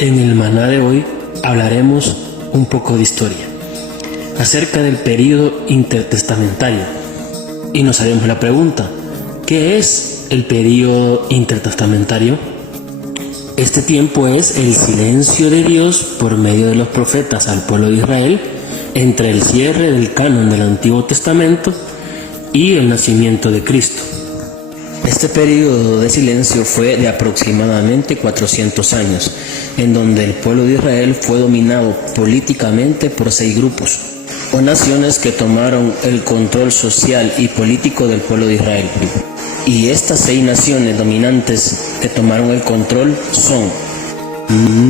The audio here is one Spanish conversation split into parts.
En el maná de hoy hablaremos un poco de historia, acerca del período intertestamentario. Y nos haremos la pregunta, ¿qué es el período intertestamentario? Este tiempo es el silencio de Dios por medio de los profetas al pueblo de Israel entre el cierre del canon del Antiguo Testamento y el nacimiento de Cristo. Este período de silencio fue de aproximadamente 400 años, en donde el pueblo de Israel fue dominado políticamente por 6 grupos o naciones que tomaron el control social y político del pueblo de Israel. Y estas 6 naciones dominantes que tomaron el control son: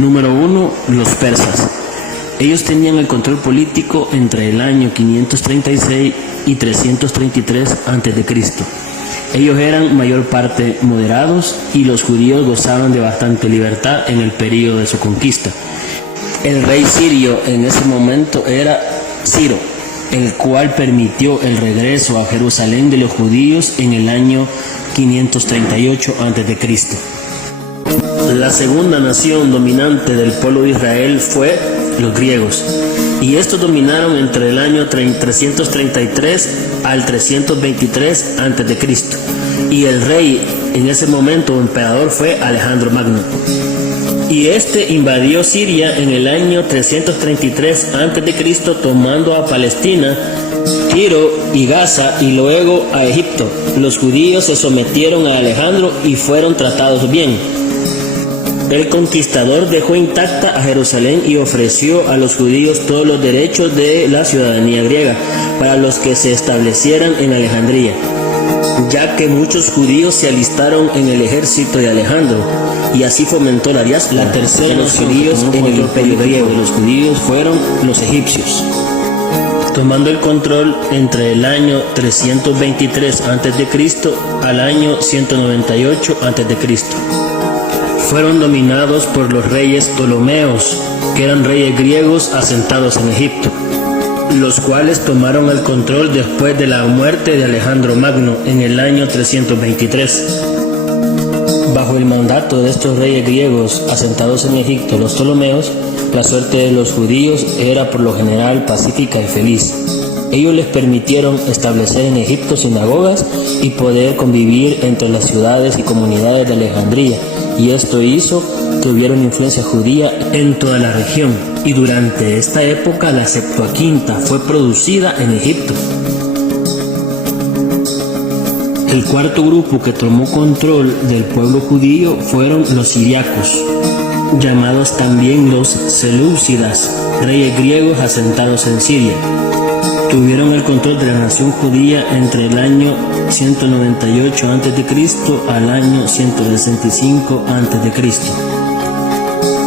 número 1, los persas. Ellos tenían el control político entre el año 536 y 333 a.C. Ellos eran mayor parte moderados y los judíos gozaban de bastante libertad en el período de su conquista. El rey sirio en ese momento era Ciro, el cual permitió el regreso a Jerusalén de los judíos en el año 538 a.C. La segunda nación dominante del pueblo de Israel fue los griegos, y estos dominaron entre el año 333 al 323 a.C. y el rey en ese momento, emperador, fue Alejandro Magno. Y este invadió Siria en el año 333 a.C., tomando a Palestina, Tiro y Gaza, y luego a Egipto. Los judíos se sometieron a Alejandro y fueron tratados bien. El conquistador dejó intacta a Jerusalén y ofreció a los judíos todos los derechos de la ciudadanía griega para los que se establecieran en Alejandría, ya que muchos judíos se alistaron en el ejército de Alejandro, y así fomentó la diáspora. La tercera de los judíos en el imperio griego de los judíos fueron los egipcios, tomando el control entre el año 323 a.C. al año 198 a.C. Fueron dominados por los reyes Ptolomeos, que eran reyes griegos asentados en Egipto, los cuales tomaron el control después de la muerte de Alejandro Magno en el año 323. Bajo el mandato de estos reyes griegos asentados en Egipto, los Ptolomeos, la suerte de los judíos era por lo general pacífica y feliz. Ellos les permitieron establecer en Egipto sinagogas y poder convivir entre las ciudades y comunidades de Alejandría, y esto hizo que hubiera una influencia judía en toda la región. Y durante esta época la Septuaginta fue producida en Egipto. El cuarto grupo que tomó control del pueblo judío fueron los siriacos, llamados también los selúcidas, reyes griegos asentados en Siria. Tuvieron el control de la nación judía entre el año 198 a.C. al año 165 a.C.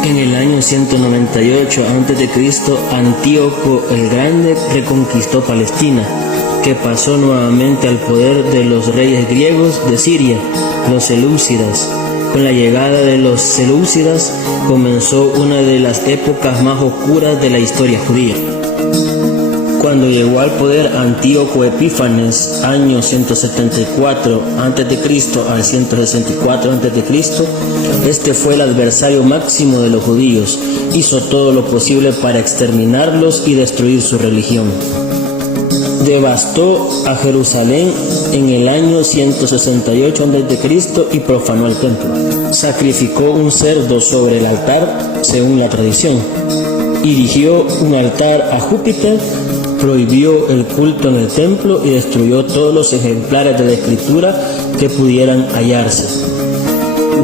En el año 198 a.C., Antíoco el Grande reconquistó Palestina, que pasó nuevamente al poder de los reyes griegos de Siria, los selúcidas. Con la llegada de los selúcidas comenzó una de las épocas más oscuras de la historia judía. Cuando llegó al poder Antíoco Epífanes, año 174 a.C. al 164 a.C., este fue el adversario máximo de los judíos. Hizo todo lo posible para exterminarlos y destruir su religión. Devastó a Jerusalén en el año 168 a.C. y profanó el templo. Sacrificó un cerdo sobre el altar, según la tradición. Erigió un altar a Júpiter, prohibió el culto en el templo y destruyó todos los ejemplares de la escritura que pudieran hallarse.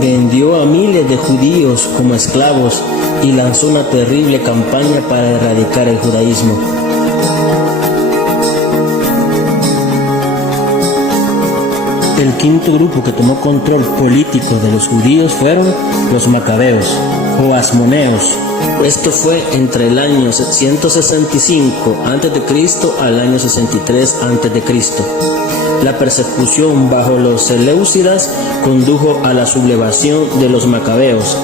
Vendió a miles de judíos como esclavos y lanzó una terrible campaña para erradicar el judaísmo. El quinto grupo que tomó control político de los judíos fueron los macabeos o asmoneos. Esto fue entre el año 165 a.C. al año 63 a.C. La persecución bajo los seleucidas condujo a la sublevación de los macabeos.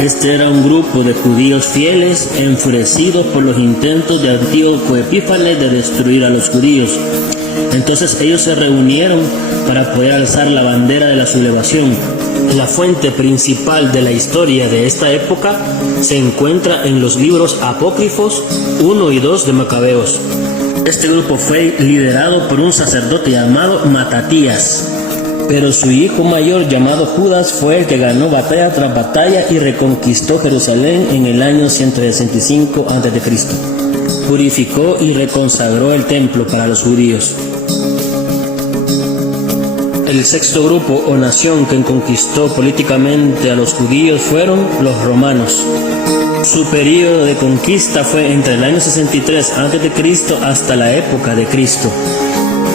Este era un grupo de judíos fieles, enfurecidos por los intentos de Antíoco Epífanes de destruir a los judíos. Entonces ellos se reunieron para poder alzar la bandera de la sublevación. La fuente principal de la historia de esta época se encuentra en los libros apócrifos 1 y 2 de Macabeos. Este grupo fue liderado por un sacerdote llamado Matatías, pero su hijo mayor llamado Judas fue el que ganó batalla tras batalla y reconquistó Jerusalén en el año 165 a.C. Purificó y reconsagró el templo para los judíos. El sexto grupo o nación que conquistó políticamente a los judíos fueron los romanos. Su período de conquista fue entre el año 63 a.C. hasta la época de Cristo.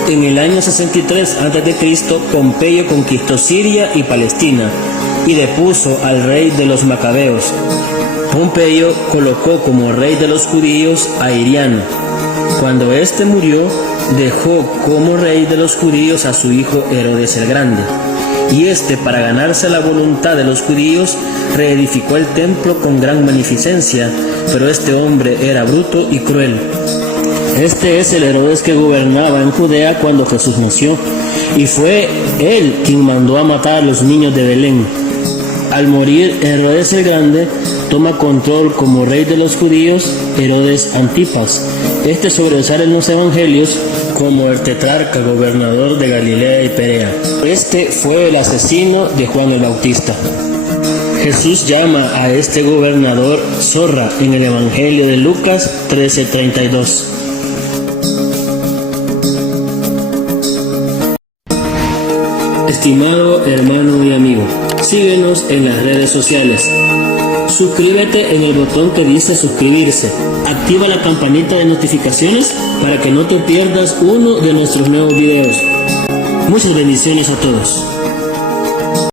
En el año 63 a.C., Pompeyo conquistó Siria y Palestina y depuso al rey de los Macabeos. Pompeyo colocó como rey de los judíos a Iriano. Cuando éste murió, dejó como rey de los judíos a su hijo Herodes el Grande. Y para ganarse la voluntad de los judíos, reedificó el templo con gran magnificencia, pero este hombre era bruto y cruel. Este es el Herodes que gobernaba en Judea cuando Jesús nació, y fue él quien mandó a matar a los niños de Belén. Al morir Herodes el Grande, toma control como rey de los judíos Herodes Antipas. Sobresale en los evangelios como el tetrarca gobernador de Galilea y Perea. Fue el asesino de Juan el Bautista. Jesús llama a este gobernador zorra en el evangelio de Lucas 13:32. Estimado hermano y amigo, síguenos en las redes sociales. Suscríbete en el botón que dice suscribirse. Activa la campanita de notificaciones para que no te pierdas uno de nuestros nuevos videos. Muchas bendiciones a todos.